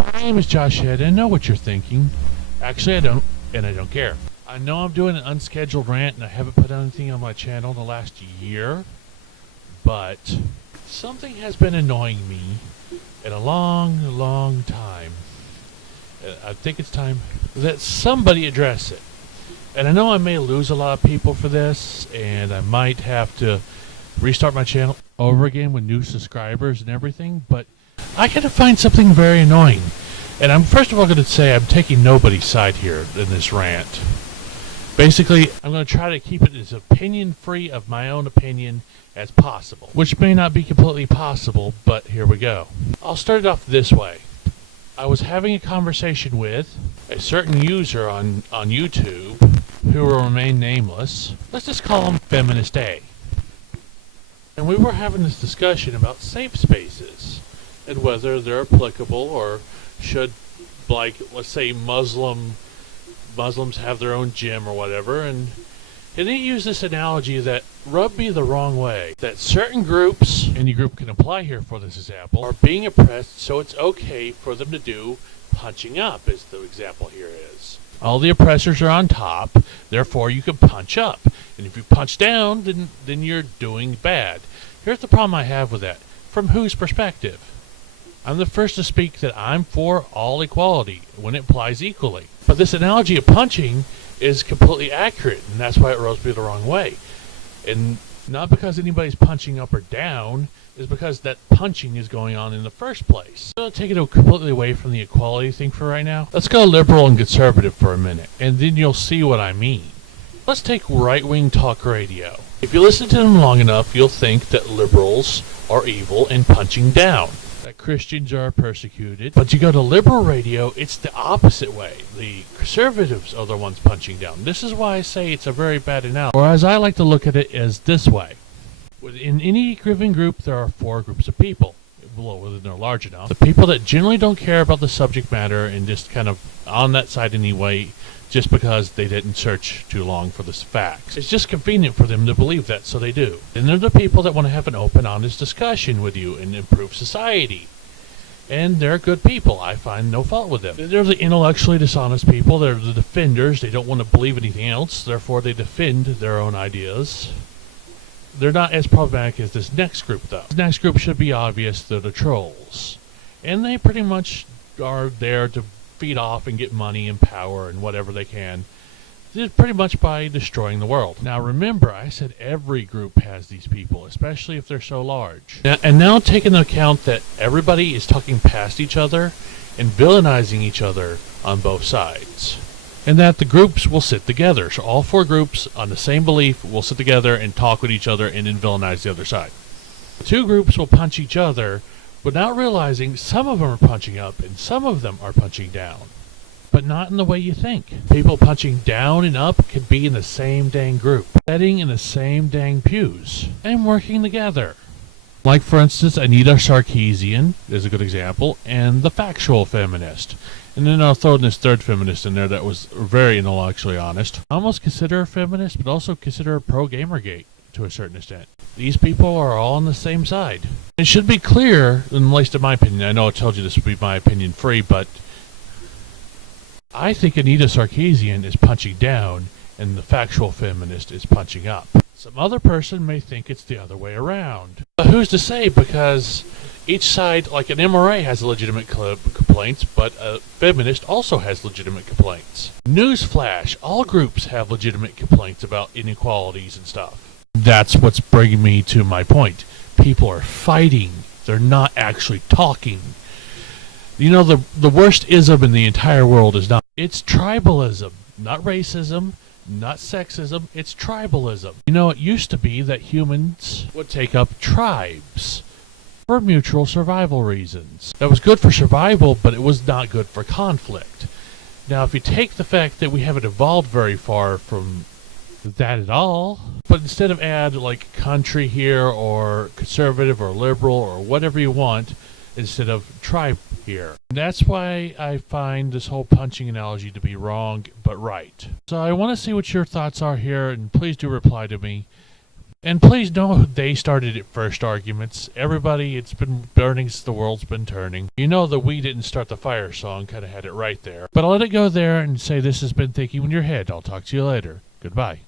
Hi, my name is Josh Head, and I know what you're thinking. Actually, I don't, and I don't care. I know I'm doing an unscheduled rant, and I haven't put anything on my channel in the last year, but something has been annoying me in a long, long time. I think it's time that somebody address it. And I know I may lose a lot of people for this, and I might have to restart my channel over again with new subscribers and everything, but I gotta find something very annoying. And I'm first of all going to say I'm taking nobody's side here in this rant. Basically, I'm going to try to keep it as opinion-free of my own opinion as possible, which may not be completely possible, but here we go. I'll start it off this way. I was having a conversation with a certain user on YouTube who will remain nameless. Let's just call him Feminist A. And we were having this discussion about safe spaces and whether they're applicable or should, like, let's say Muslims have their own gym or whatever, and he used this analogy that rubbed me the wrong way, that certain groups, any group can apply here for this example, are being oppressed, so it's okay for them to do punching up, as the example here is. All the oppressors are on top, therefore you can punch up, and if you punch down, then you're doing bad. Here's the problem I have with that. From whose perspective? I'm the first to speak that I'm for all equality when it applies equally. But this analogy of punching is completely accurate, and that's why it rubs me the wrong way. And not because anybody's punching up or down, is because that punching is going on in the first place. So I'll take it completely away from the equality thing for right now. Let's go liberal and conservative for a minute, and then you'll see what I mean. Let's take right-wing talk radio. If you listen to them long enough, you'll think that liberals are evil and punching down, that Christians are persecuted. But you go to liberal radio, it's the opposite way. The conservatives are the ones punching down. This is why I say it's a very bad analogy. Or as I like to look at it, is this way. Within any given group, there are four groups of people. Well, whether they're large enough. The people that generally don't care about the subject matter and just kind of on that side anyway, just because they didn't search too long for the facts. It's just convenient for them to believe that, so they do. Then there are the people that want to have an open, honest discussion with you and improve society. And they're good people. I find no fault with them. They're the intellectually dishonest people. They're the defenders. They don't want to believe anything else, therefore they defend their own ideas. They're not as problematic as this next group, though. This next group should be obvious. They're the trolls. And they pretty much are there to feed off and get money and power and whatever they can, pretty much by destroying the world. Now remember, I said every group has these people, especially if they're so large. And now taking into account that everybody is talking past each other and villainizing each other on both sides. And that the groups will sit together. So all four groups on the same belief will sit together and talk with each other and then villainize the other side. Two groups will punch each other without realizing some of them are punching up and some of them are punching down. But not in the way you think. People punching down and up could be in the same dang group, sitting in the same dang pews, and working together. Like, for instance, Anita Sarkeesian is a good example, and the factual feminist. And then I'll throw in this third feminist in there that was very intellectually honest. I almost consider her a feminist, but also consider her pro-Gamergate to a certain extent. These people are all on the same side. It should be clear, at least in my opinion, I know I told you this would be my opinion free, but I think Anita Sarkeesian is punching down and the factual feminist is punching up. Some other person may think it's the other way around. But who's to say, because each side, like an MRA has legitimate complaints, but a feminist also has legitimate complaints. Newsflash, all groups have legitimate complaints about inequalities and stuff. That's what's bringing me to my point. People are fighting. They're not actually talking. You know, the worst ism in the entire world is not. It's tribalism, not racism, not sexism. It's tribalism. You know, it used to be that humans would take up tribes for mutual survival reasons. That was good for survival, but it was not good for conflict. Now, if you take the fact that we haven't evolved very far from that at all, but instead of add like country here or conservative or liberal or whatever you want instead of tribe here. And that's why I find this whole punching analogy to be wrong but right. So I want to see what your thoughts are here, and please do reply to me. And please know they started it first arguments. Everybody, it's been burning since the world's been turning. You know the We Didn't Start the Fire song kind of had it right there. But I'll let it go there and say this has been Thinking in Your Head. I'll talk to you later. Goodbye.